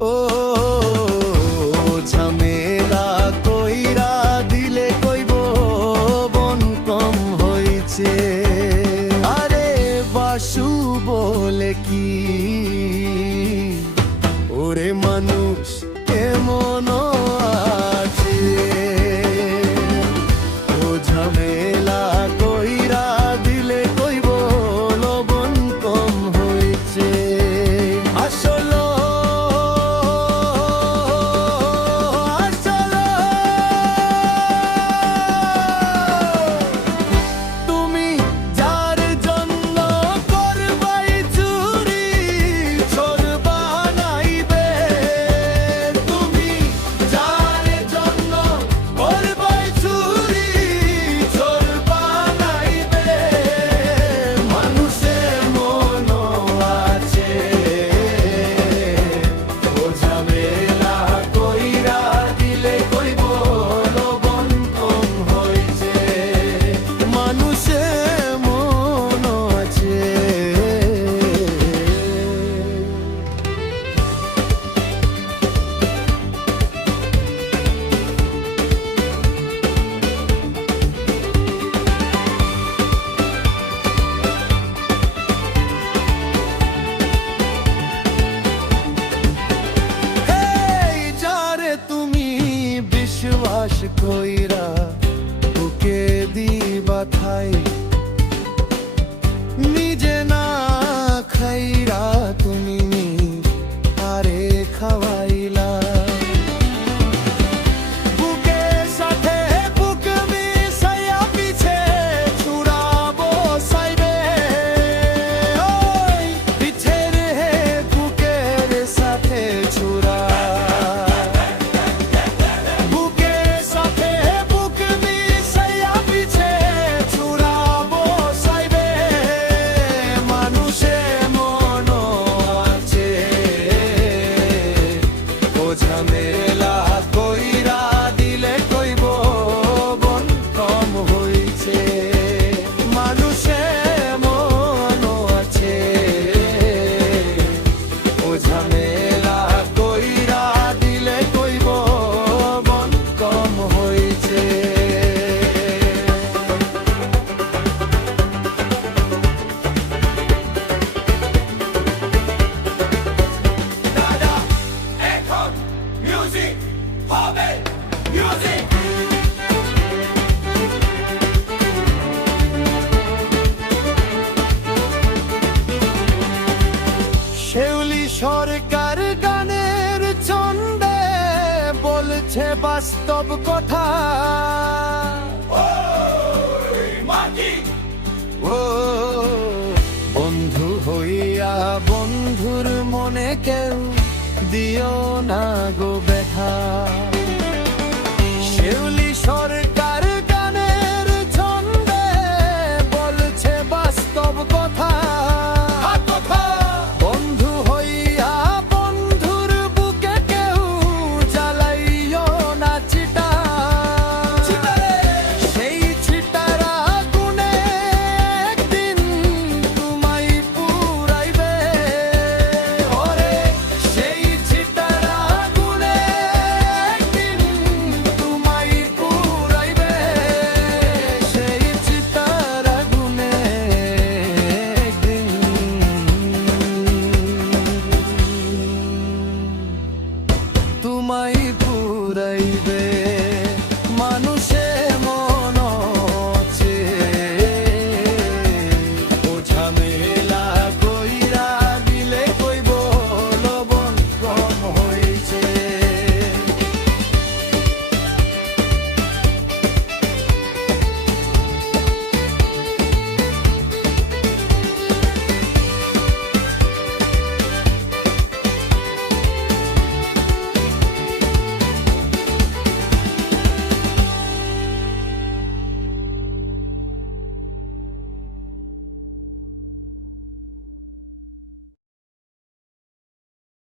ও ঝামেলা কইরা দিলে কইব বন কম হইছে। আরে বাসু বলে কি ওরে মানুষ কেমন আছে। ও ঝামেলা কইরা দিলে কইব লবণ কম হইছে। আসলে তুমি যার জন্য করবাই চুরি চোর বানাইবে। তুমি যার জন্য করবাই চুরি চোর বানাইবে। মানুষের মন আছে। ও ঝামেলা কইরা দিলে কইব লবণ কম হইছে। মানুষের মন আছে। এই যারে তুমি বিশ্বাস কইরা বুকে দিবা ঠাই, নিজে না খাইরা তুমি আরে খাওয়াইলা। বুকের সাথে বুক মিশাইয়া পিছে ছুড়াবো সাইবে। ওই পিছের হে বুকের সাথে ছুড়া। বুকের সাথে বুক মিশাইয়া পিছে ছুড়াবো সাইবে। মানুষের মন আছে। ও ঝামেলা কইরা দিলে কইব বন কম হইছে। মানুষের মন আছে। ও ঝামেলা কইরা দিলে কইব বন কম হইছে। দাদা এখন মিউজিক হবে মিউজিক। শেউলি সরকার গানের ছন্দে বলছে বাস্তব কথা। ওই মাটি ও বন্ধু হইয়া বন্ধুর মনে কেউ দিও না গো ব্যথা। শেউলি সরকার